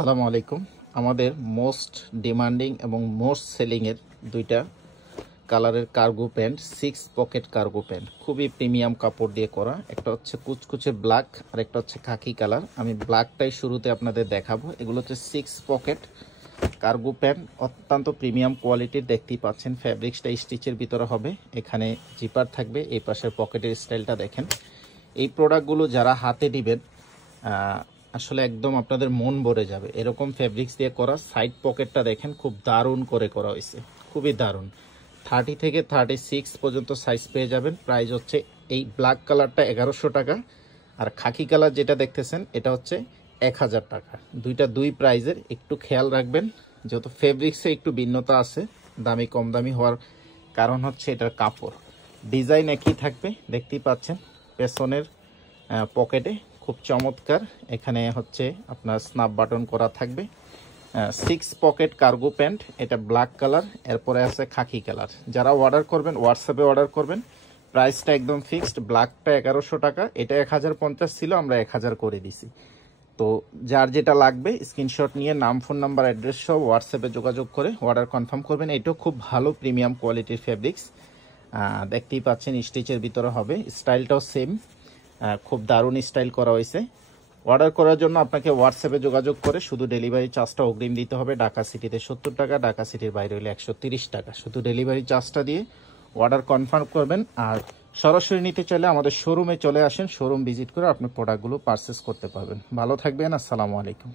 আসসালামু আলাইকুম। আমাদের মোস্ট ডিমান্ডিং এবং মোস্ট সেলিংয়ের দুইটা কালারের cargo pant, 6 pocket cargo pant, খুবই প্রিমিয়াম কাপড় দিয়ে করা। একটা হচ্ছে কুচকুচে ব্ল্যাক আর একটা হচ্ছে খাকি কালার। আমি ব্ল্যাকটাই শুরুতে আপনাদের দেখাবো। এগুলো হচ্ছে 6 পকেট কার্গো প্যান্ট, অত্যন্ত প্রিমিয়াম কোয়ালিটির। দেখতেই পাচ্ছেন ফ্যাব্রিক্সটা স্টিচের ভিতরে হবে, এখানে জিপার থাকবে। এই পাশের পকেটের স্টাইলটা দেখেন। এই প্রোডাক্টগুলো যারা হাতে দিবেন আসলে একদম আপনাদের মন ভরে যাবে। এরকম ফেব্রিক্স দিয়ে করা। সাইড পকেটটা দেখেন, খুব দারুণ করে করা হয়েছে, খুবই দারুণ। 30 থেকে 36 পর্যন্ত সাইজ পেয়ে যাবেন। প্রাইস হচ্ছে এই ব্ল্যাক কালারটা 1100 টাকা, আর খাকি কালার যেটা দেখতেছেন এটা হচ্ছে 1000 টাকা। দুইটা দুই প্রাইজের, একটু খেয়াল রাখবেন। যেহেতু ফেব্রিক্সে একটু ভিন্নতা আছে, দামি কম দামি হওয়ার কারণ হচ্ছে এটার কাপড়। ডিজাইন একই থাকবে, দেখতেই পাচ্ছেন। পেছনের পকেটে খুব চমৎকার, এখানে হচ্ছে আপনার স্ন্যাপ বাটন করা থাকবে। 6 পকেট কার্গো প্যান্ট, এটা ব্ল্যাক কালার, এরপরে আছে খাকি কালার। যারা অর্ডার করবেন হোয়াটসঅ্যাপে অর্ডার করবেন। প্রাইসটা একদম ফিক্সড। ব্ল্যাকটা 1100 টাকা, এটা 1050 ছিল, আমরা 1000 করে দিছি। তো যার যেটা লাগবে স্ক্রিনশট নিয়ে নাম, ফোন নাম্বার, অ্যাড্রেস সব হোয়াটসঅ্যাপে যোগাযোগ করে অর্ডার কনফার্ম করবেন। এটাও খুব ভালো প্রিমিয়াম কোয়ালিটির ফেব্রিক্স, দেখতেই পাচ্ছেন স্টিচের ভিতরে হবে। স্টাইলটাও সেম, খুব দারুণ স্টাইল করা হয়েছে। অর্ডার করার জন্য আপনাকে হোয়াটসঅ্যাপে যোগাযোগ করে শুধু ডেলিভারি চার্জটা অগ্রিম দিতে হবে। ঢাকা সিটিতে 70 টাকা, ঢাকা সিটির বাইরে হলে 130 টাকা। শুধু ডেলিভারি চার্জটা দিয়ে অর্ডার কনফার্ম করবেন। আর সরাসরি নিতে চাইলে আমাদের শোরুমে চলে আসেন, শোরুম ভিজিট করে আপনি প্রোডাক্টগুলো পারচেস করতে পারবেন। ভালো থাকবেন, আসসালামু আলাইকুম।